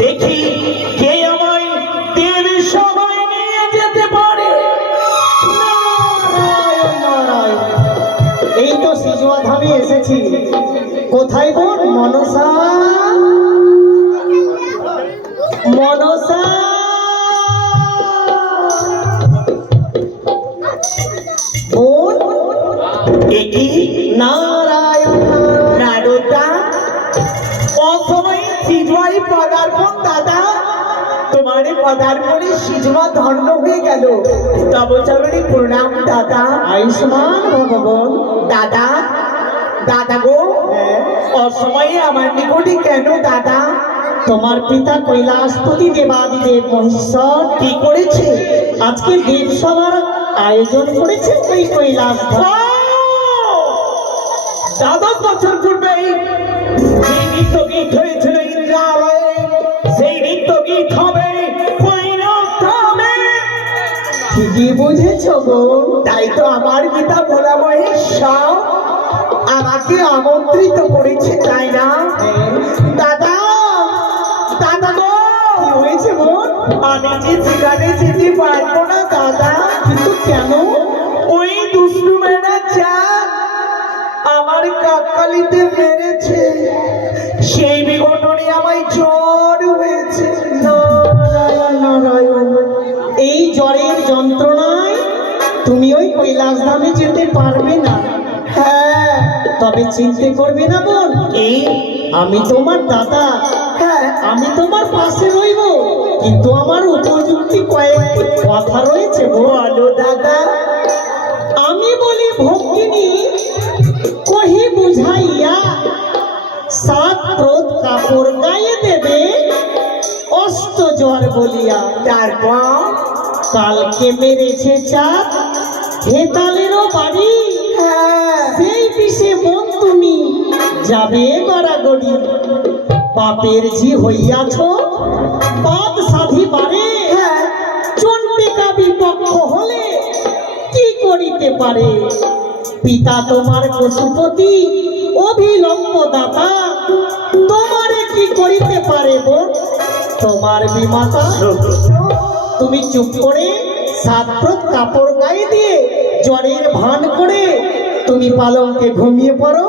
দেখি কে আমায় দেবী সবাই নিয়ে যেতে পারে। এই তো সিজুয়া ধামে এসেছি। কোথায় বোন মনসা? মনসা বোন একই নারায়ণ নারদা অসময়ে সিজুয়াই পদার্পণ দাদা, তোমার পদার্পণে সিজুয়া ধন্য হয়ে গেল। তব চরণে প্রণাম দাদা। আয়ুষ্মান ভগবান। দাদা দাদা গো, অসময়ে আমার নিকটে কেন দাদা? তোমার পিতা কৈলাসপতি দেবাদিদেব মহেশ্বর কি করেছে? আজকে দেবসভার আয়োজন করেছে ওই কৈলাস দ্বাদশ বছর পূর্বে যে নৃত্য গীত হয়েছিল ইন্দ্রালয়ে, সেই নৃত্য গীত হবে কৈলাসধামে। ঠিকই বুঝেছ গো। তাই তো আমার পিতা ভোলা মহেশ্বর আমাকে আমন্ত্রিত করেছে, তাই না দাদা? দাদা গো, কি হয়েছে বোন? আমি যে সেখানে যেতে পারবো না দাদা। কিন্তু কেন? ওই দুষ্টু মেয়েরা যা আমার কাককালিতে মেরেছে, সেই বিঘটনে আমায় জ্বর হয়েছে। নারায়ণ নারায়ণ। এই জ্বরের যন্ত্রণায় তুমি ওই কৈলাস ধামে যেতে পারবে না। হ্যাঁ, তবে চিন্তা করবে না বোন, এই আমি তোমার দাদা। হ্যাঁ, আমি তোমার পাশে রইব, কিন্তু আমার উপযুক্তি কয়েকটি কথা রয়েছে। বলো দাদা। আমি বলি ভক্তিনী কহি বুঝাইয়া সাত ক্রোধ কাপড় গায়ে দেবে অষ্ট জ্বর বলিয়া। তারপর কালকে মেরেছে চাঁদ হেতালেরও বাড়ি, হ্যাঁ, সেই পিসে মন তুমি যাবে গড়াগড়ি। পাপের ঝি হইয়াছ পাপ সাধিবারে, হ্যাঁ, চণ্ডিকা বিপক্ষ হলে কি করিতে পারে? পিতা তোমার পশুপতি অভিলম্ব দাতা, তোমারে কি করিতে পারে বোন? তোমার বিমাতা। তুমি চুপ করে সাতপ্রত কাপড় গায়ে দিয়ে জ্বরের ভান করে তুমি পালঙ্কে ঘুমিয়ে পড়ো।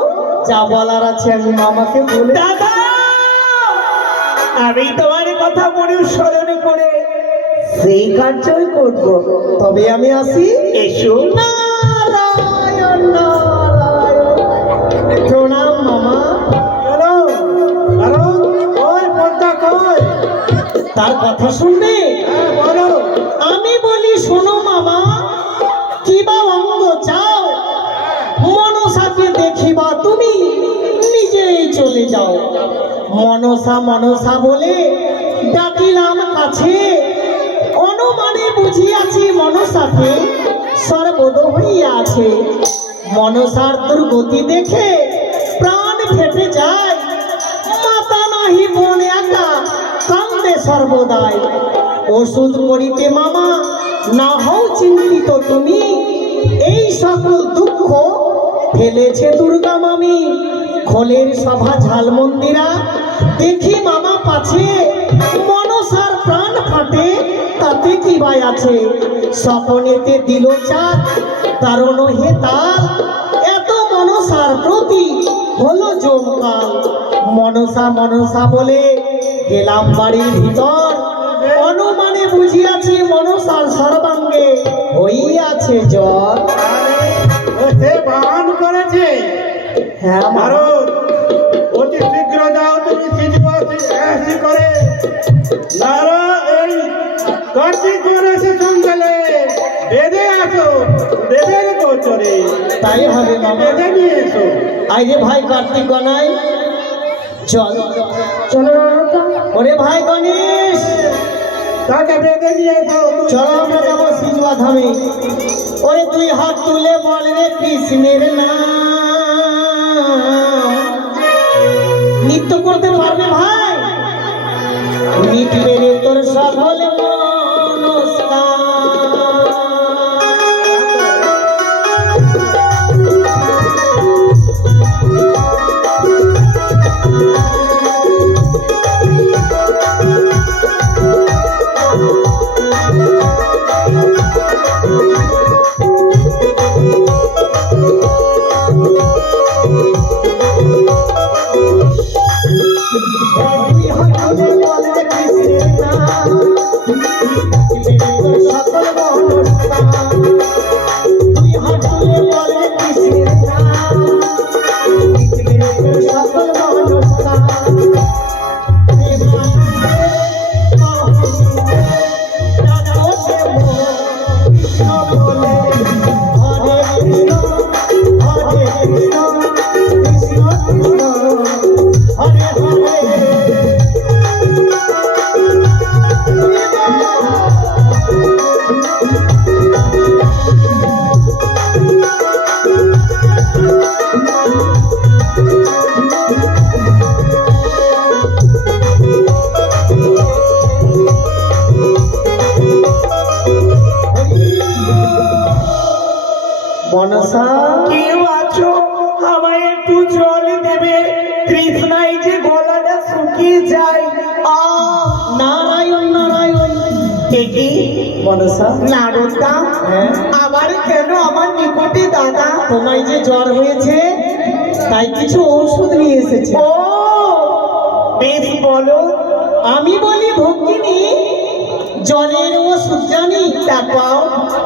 যা বলার আছে আমি মামাকে বলে। দাদা, আমি তোমার কথা মনে স্মরণ করে সেই কার্যই করবো। তবে আমি আসি। এসো। নারায়ণ নারায়ণ। প্রণাম মামা। তার কথা শুনবে? বলো। আমি বলি শোনো মামা, কিবা অঙ্গ চাও? মনসাকে দেখিবা তুমি যাও। মনসা মনসা বলে ডাকিলাম কাছে, অনুমানে বুঝিয়াছি মনসাকে সর্বদ হইয়া আছে। মনসার দুর্গতি দেখে প্রাণ ফেটে যায়, মাতা নাহি বোন একা কান্দে সর্বদাই। ওষুধ করিতে মামা না হও চিন্তিত তুমি, এই সকল দুঃখ ফেলেছে দুর্গা মামি। খোলের সভা ঝাল মন্দিরা দেখি মামা পাছে, মনসার প্রাণ ফাটে তাতে কি বাই আছে। স্বপনেতে দিল চাঁদ কারণ হে তাল, এত মনসার প্রতি হলো জমকাল। মনসা মনসা বলে গেলাম বাড়ির ভিতর, অনুমানে বুঝিয়াছি মনসার সর্বাঙ্গে হইয়াছে জ্বর। সে বান করেছে। হ্যাঁ ভারত অতি শীঘ্র যাও তুমি সিজবাসী করে, নারা এই কার্তিক গণেশে জঙ্গলে বেঁধে আসো দেবের গোচরে। তাই হবে মামা। বেঁধে নিয়ে এসো। আইরে ভাই কার্তিক গনাই, চল চলো। ওরে ভাই গণেশ, তাকে বেঁধে নিয়ে এসো। চলো আমরা যাবো সিজুয়া ধামে। ওরে তুই হাত তুলে বল রে কৃষ্ণের নাম। নৃত্য করতে পারবে ভাই? মিটবে রে তোর সকল মনস্কাম। মনসা, কেউ আছো আমায় একটু জল দেবে, তৃষ্ণায় যে গলাটা শুকিয়ে যায়। নারায়ণ নারায়ণ। দেখি মনসা, নারদা, হ্যাঁ? আবার কেন আমার নিকটে দাদা? তোমায় যে জ্বর হয়েছে তাই কিছু ঔষধ নিয়ে এসেছে। ও বেশ বলো। আমি বলি ভক্তিনী, জ্বরের ওষুধ জানি তারপর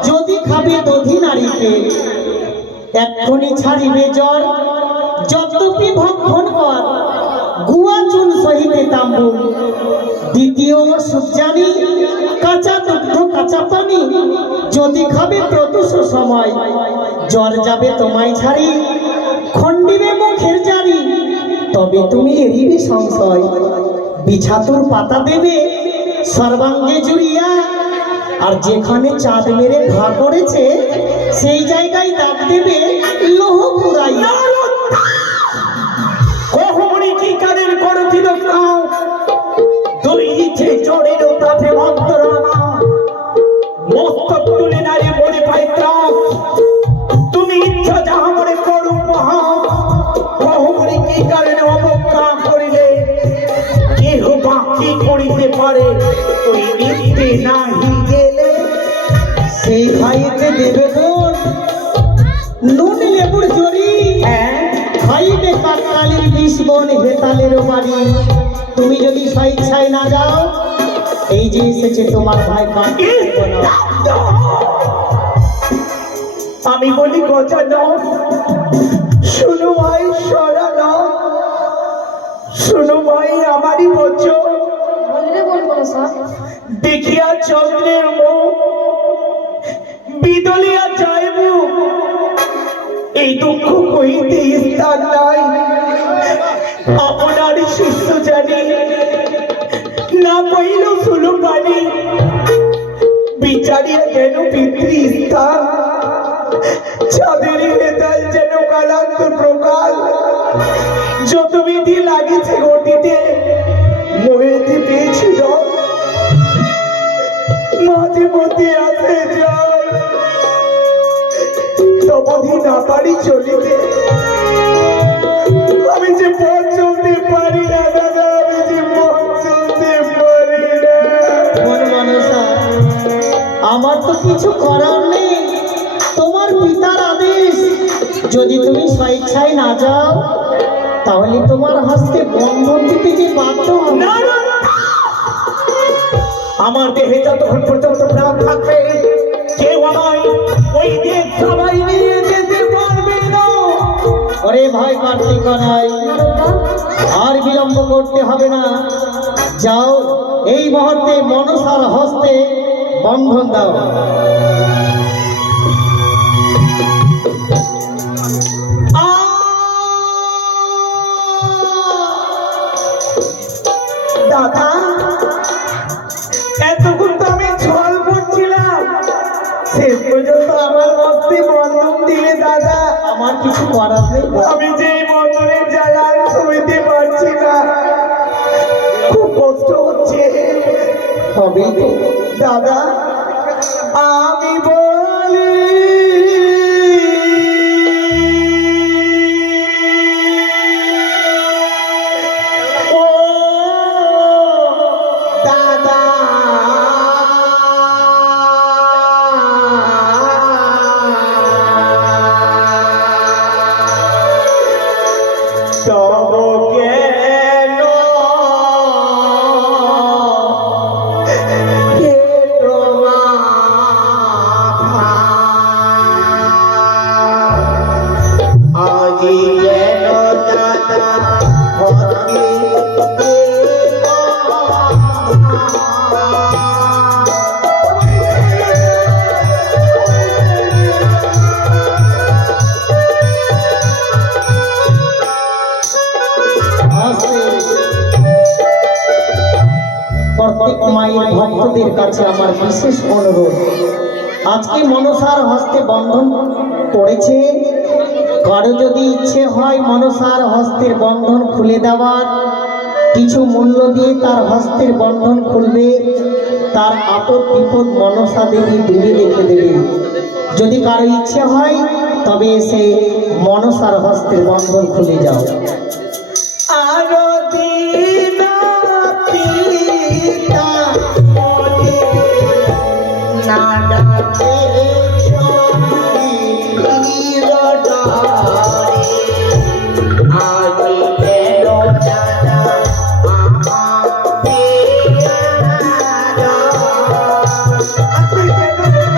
যদি খাবে দধি নারীকে এক্ষুনি ছাড়িবে জ্বর। যতপি ভক্ষণ কর গুয়া চুন সহিতে তাম্বুল। দ্বিতীয় ওষুধ জানি কাঁচা দুগ্ধ কাঁচা পানি, যদি খাবে প্রতুষ সময় জ্বর যাবে তোমায় ছাড়ি। খণ্ডিবে মুখের জারি তবে তুমি এরিবে সংশয়। বিছাতুর পাতা দেবে সর্বাঙ্গে জুড়িয়া, আর যেখানে চাঁদ মেরে ঘা করেছে সেই জায়গায় দাগ দেবে লোহ পুরাইয়া। কহমনি কি কাদের করছিল নাও, দুই ইচ্ছে চড়ের তাতে মন্ত্রণা, মস্তক তুলে নারে মনে পাই ত্রাণ। তুমি ইচ্ছা যাহা মনে করু মহা, কহমনি কি কারণে অবজ্ঞা করিলে, কেহ বাকি করিতে পারে তুই নিতে নাহি গেলে। সেই খাইতে দেবে বোন নুন লেবুর জড়ি, হ্যাঁ খাইবে কাকতালির বিষ বন হেতালের বাড়ি। তুমি যদি স্বেচ্ছায় না যাও, এই যে এসেছে তোমার ভাই কার্তিক গণেশ। আমি বলি গজানন, শুনো ভাই সরানন, শুনো ভাই আমারই বচন। দেখিয়া চন্দ্রের মুখ বিদলিয়া যাইব, এই দুঃখ কইতে স্থান নাই। আপনার শিষ্য জানি না কইল শুলো পানি, বিচারিয়া যেন পিতৃস্থান, চাঁদের হেতাল যেন কালান্ত প্রকাল। যত বিধি লাগেছে ঘটিতে মহেতে পেয়েছি জল, মাঝে মধ্যে আসে জল, তবধি না পারি চলিতে। আমি যে পথ চলতে পারি না দাদা, আমি যে পথ চলতে পারি না। মনসা, আমার তো কিছু করার নেই, তোমার পিতার আদেশ। যদি তুমি স্বেচ্ছায় না যাও তাহলে তোমার হস্তে বন্ধন দিতে যে বাধ্য হবে। না, না, না। আমার দেহে যতক্ষণ পর্যন্ত প্রাণ থাকবে কেউ আমায় ওই দেশ সবাই নিয়ে যেতে পারবে না। ওরে ভাই কার্তিক নাই, আর বিলম্ব করতে হবে না। যাও, এই মুহূর্তে মনসার হস্তে বন্ধন দাও। দাদা, এতক্ষণ তো আমি ছল করছিলাম, শেষ পর্যন্ত আমার মধ্যে বন্ধন দিলে দাদা। আমার কিছু করার নেই। আমি যে এই বন্ধনের জ্বালা সইতে পারছি না, খুব কষ্ট হচ্ছে। হবে তো দাদা, আমি বলি ও দাদা, তব কেন প্রত্যেক মায়ের ভক্তদের কাছে আমার বিশেষ অনুরোধ, আজকে মনসার হস্তে বন্ধন পড়েছে। কারো যদি ইচ্ছে হয় মনসার হস্তের বন্ধন খুলে দেওয়ার, কিছু মূল্য দিয়ে তার হস্তের বন্ধন খুলবে, তার আপদ বিপদ মনসা দেবী দূরে রেখে দেবে। যদি কারো ইচ্ছে হয় তবে এসে মনসার হস্তের বন্ধন খুলে যাও। আরো দিন পিতা মনে না ডাকে সঙ্গীর ডারে, আগে কেন দাদা আমাকে তোমরা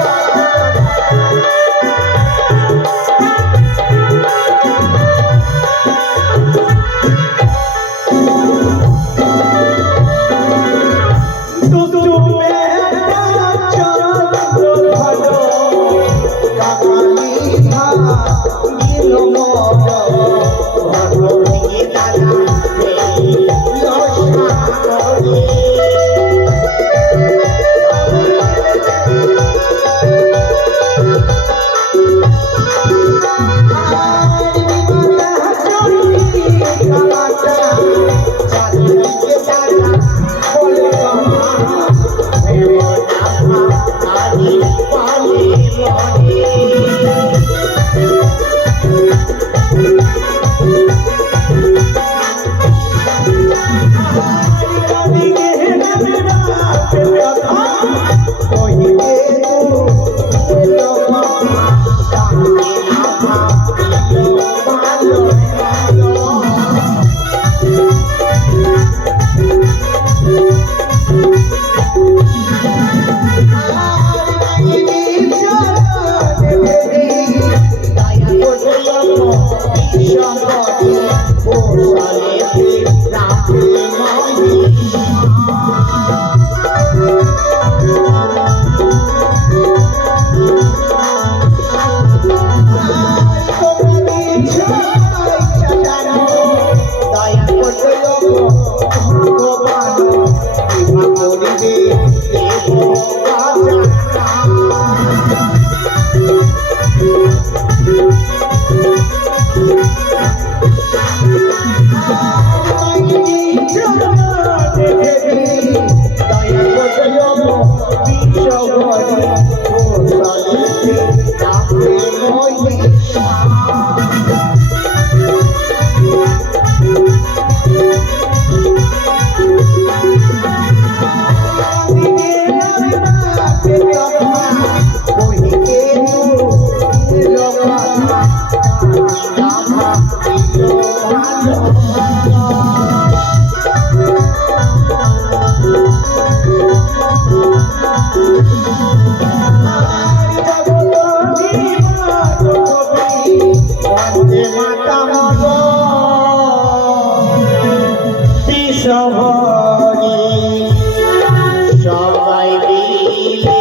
সবাই মিলে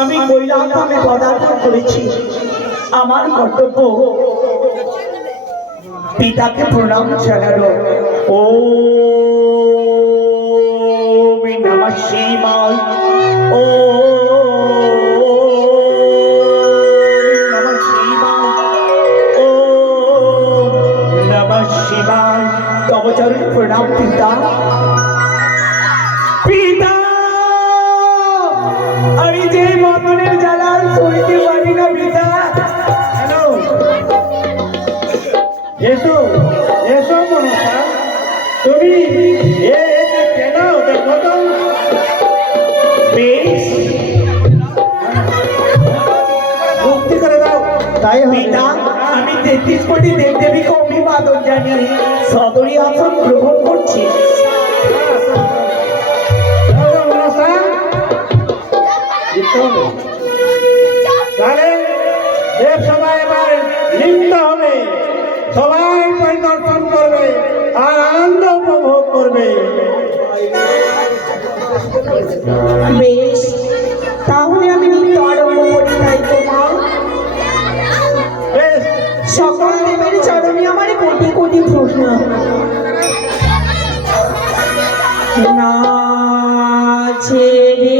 আমি কৈলাসধামে পদার্পণ করেছি। আমার কর্তব্য পিতাকে প্রণাম জানানো। ও নমঃ শিবায়, ও নমঃ শিবায়, ও নমঃ শিবায়। তব চরণে প্রণাম পিতা। পিতা, আমি যে মদনের জ্বালা সইতে পারি না পিতা। হ্যালো, এসো এসো মনসা, তুমি কেন দেখো তো। বেশ, মুক্তি করে দাও। তাই পিতা, আমি 33 কোটি দেবদেবীকে অভিবাদন জানিয়ে সদরী আসন গ্রহণ করছি। চলো মনসা, তাহলে দেব সবাই এবার লিপ্ত হবে, সবাই পরিদর্শন করবে আর আনন্দ উপভোগ করবে। বেশ, তাহলে আমি নৃত্য আরম্ভ করি, তাই তো মা? বেশ, সকল দেবের চরণে আমার কোটি কোটি প্রশ্ন। না ছেড়ে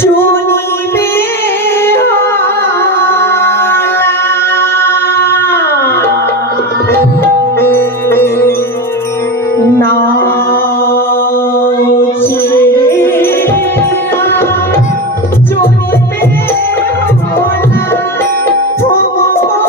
চলিবে না চলিবে ভগবান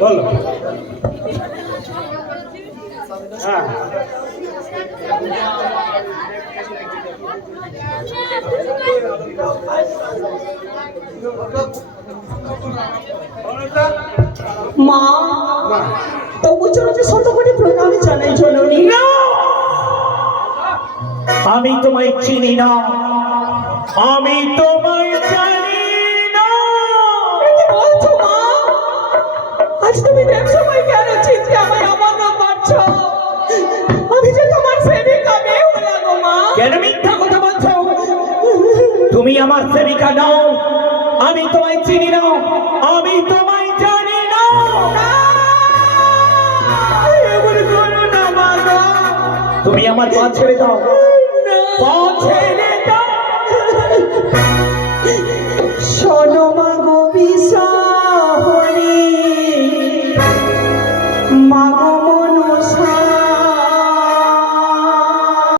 বলো হ্যাঁ মা তবু চলো যে শত কোটি প্রণাম জানাই জননী। আমি তোমায় চিনি না, আমি তোমায় জানি না। কি বলছো মা? আজ তুমি ব্যবসায় কেন চিঠি আমায় অমান্য করছো? আমি যে তোমার সেবিকা বেহুলা গো মা। কেন মিথ্যা কথা বলছো? তুমি আমার সেবিকা নাও, আমি তোমায় চিনি না, আমি তোমায় জানি না। এমন করো না মা গো। তুমি আমার পা ছেড়ে দাও, পা ছেড়ে দাও।